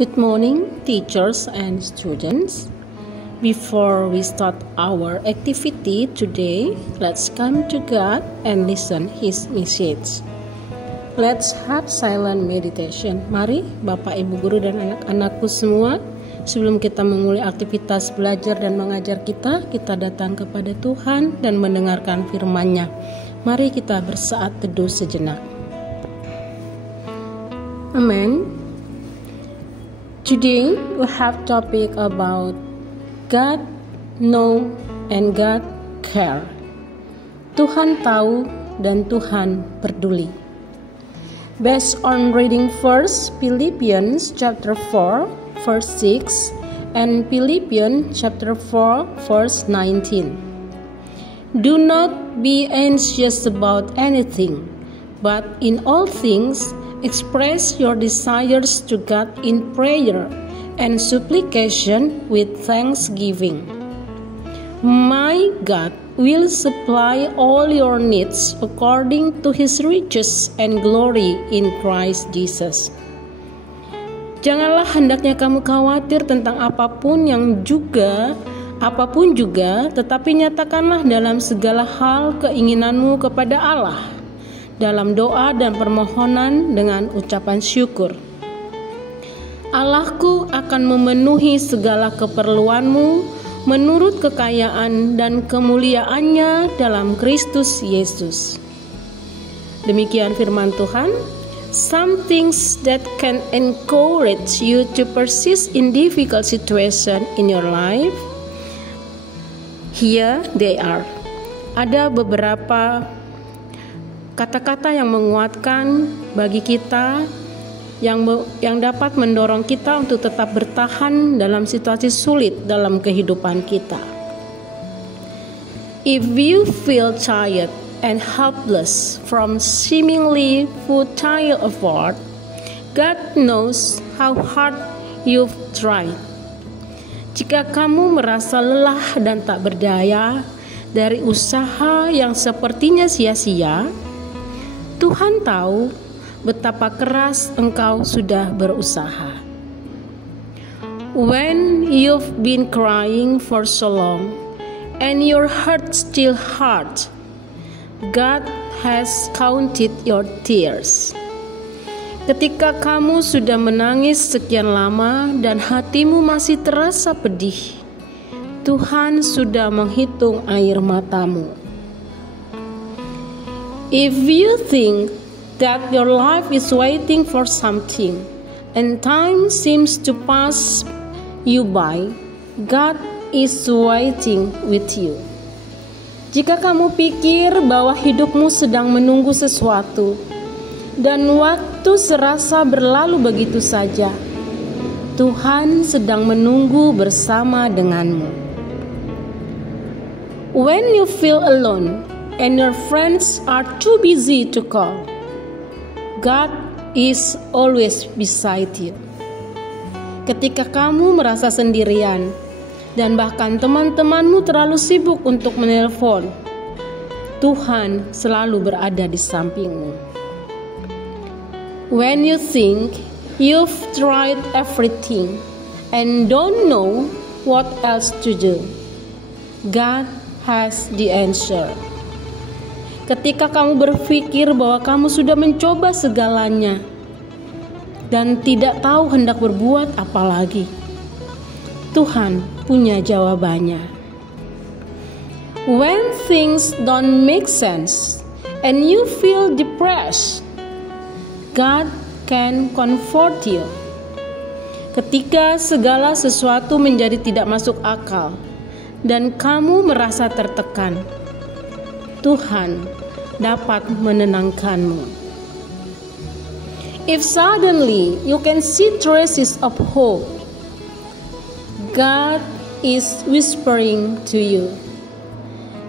Good morning, teachers and students. Before we start our activity today, let's come to God and listen His message. Let's have silent meditation. Mari Bapak, Ibu Guru dan anak-anakku semua, sebelum kita memulai aktivitas belajar dan mengajar kita datang kepada Tuhan dan mendengarkan firman-Nya. Mari kita bersaat teduh sejenak. Amen. Today we have topic about God know and God care. Tuhan tahu dan Tuhan peduli. Based on reading first Philippians chapter 4 verse 6 and Philippians chapter 4 verse 19. Do not be anxious about anything, but in all things express your desires to God in prayer and supplication with thanksgiving. My God will supply all your needs according to His riches and glory in Christ Jesus. Janganlah hendaknya kamu khawatir tentang apapun juga, tetapi nyatakanlah dalam segala hal keinginanmu kepada Allah, dalam doa dan permohonan dengan ucapan syukur. Allahku akan memenuhi segala keperluanmu menurut kekayaan dan kemuliaannya dalam Kristus Yesus. Demikian firman Tuhan. Some things that can encourage you to persist in difficult situation in your life. Here they are. Ada beberapa kata-kata yang menguatkan bagi kita, yang dapat mendorong kita untuk tetap bertahan dalam situasi sulit dalam kehidupan kita. If you feel tired and helpless from seemingly futile effort, God knows how hard you've tried. Jika kamu merasa lelah dan tak berdaya dari usaha yang sepertinya sia-sia, Tuhan tahu betapa keras engkau sudah berusaha. When you've been crying for so long and your heart still hard, God has counted your tears. Ketika kamu sudah menangis sekian lama dan hatimu masih terasa pedih, Tuhan sudah menghitung air matamu. If you think that your life is waiting for something and time seems to pass you by, God is waiting with you. Jika kamu pikir bahwa hidupmu sedang menunggu sesuatu dan waktu serasa berlalu begitu saja, Tuhan sedang menunggu bersama denganmu. When you feel alone and your friends are too busy to call, God is always beside you. Ketika kamu merasa sendirian dan bahkan teman-temanmu terlalu sibuk untuk menelpon, Tuhan selalu berada di sampingmu. When you think you've tried everything and don't know what else to do, God has the answer. Ketika kamu berpikir bahwa kamu sudah mencoba segalanya dan tidak tahu hendak berbuat apa lagi, Tuhan punya jawabannya. When things don't make sense and you feel depressed, God can comfort you. Ketika segala sesuatu menjadi tidak masuk akal dan kamu merasa tertekan, Tuhan dapat menenangkanmu. If suddenly you can see traces of hope, God is whispering to you.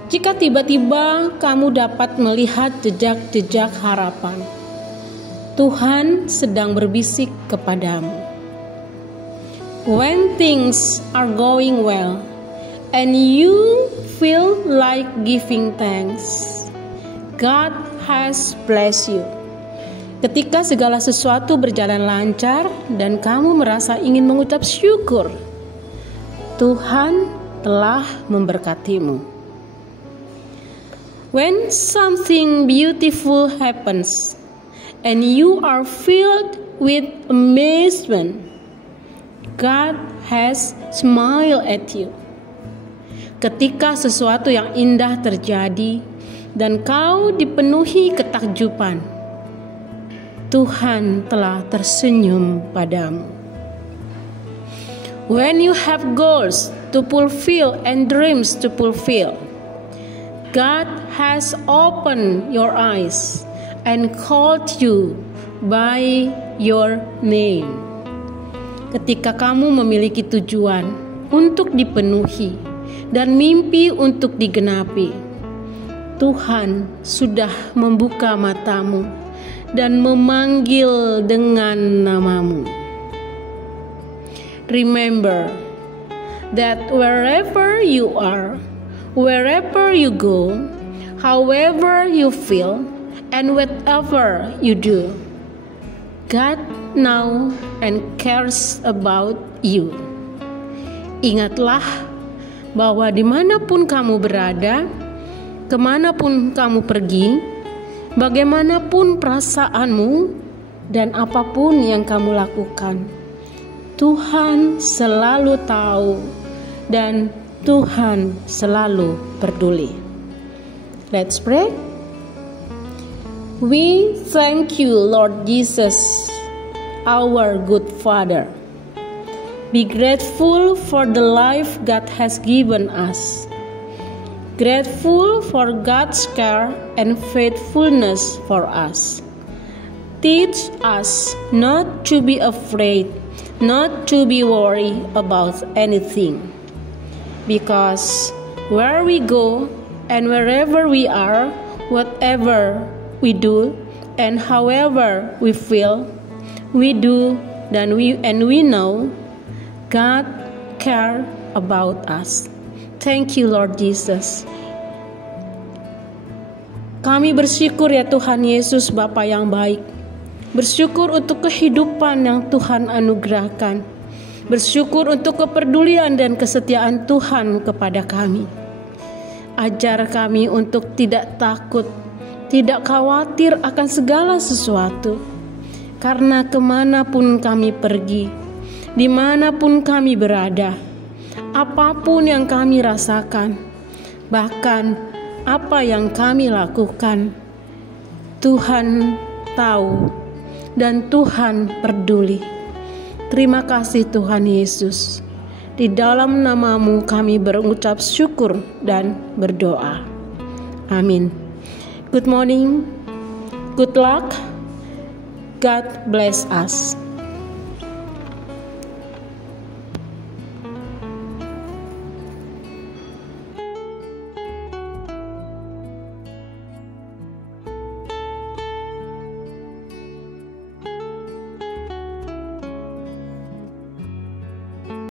Jika tiba-tiba kamu dapat melihat jejak-jejak harapan, Tuhan sedang berbisik kepadamu. When things are going well and you feel like giving thanks, God has blessed you. Ketika segala sesuatu berjalan lancar dan kamu merasa ingin mengucap syukur, Tuhan telah memberkatimu. When something beautiful happens and you are filled with amazement, God has smiled at you. Ketika sesuatu yang indah terjadi dan kau dipenuhi ketakjuban, Tuhan telah tersenyum padamu. When you have goals to fulfill and dreams to fulfill, God has opened your eyes and called you by your name. Ketika kamu memiliki tujuan untuk dipenuhi dan mimpi untuk digenapi, Tuhan sudah membuka matamu dan memanggil dengan namamu. Remember that wherever you are, wherever you go, however you feel, and whatever you do, God knows and cares about you. Ingatlah bahwa dimanapun kamu berada, kemanapun kamu pergi, bagaimanapun perasaanmu dan apapun yang kamu lakukan, Tuhan selalu tahu dan Tuhan selalu peduli. Let's pray. We thank you, Lord Jesus, our good Father. Be grateful for the life God has given us. Grateful for God's care and faithfulness for us. Teach us not to be afraid, not to be worried about anything. Because where we go and wherever we are, whatever we do and however we feel, we do and we know God cares about us. Thank you, Lord Jesus. Kami bersyukur ya Tuhan Yesus, Bapa yang baik. Bersyukur untuk kehidupan yang Tuhan anugerahkan. Bersyukur untuk kepedulian dan kesetiaan Tuhan kepada kami. Ajar kami untuk tidak takut, tidak khawatir akan segala sesuatu. Karena kemanapun kami pergi, dimanapun kami berada, apapun yang kami rasakan, bahkan apa yang kami lakukan, Tuhan tahu dan Tuhan peduli. Terima kasih Tuhan Yesus. Di dalam namamu kami berucap syukur dan berdoa. Amin. Good morning. Good luck. God bless us.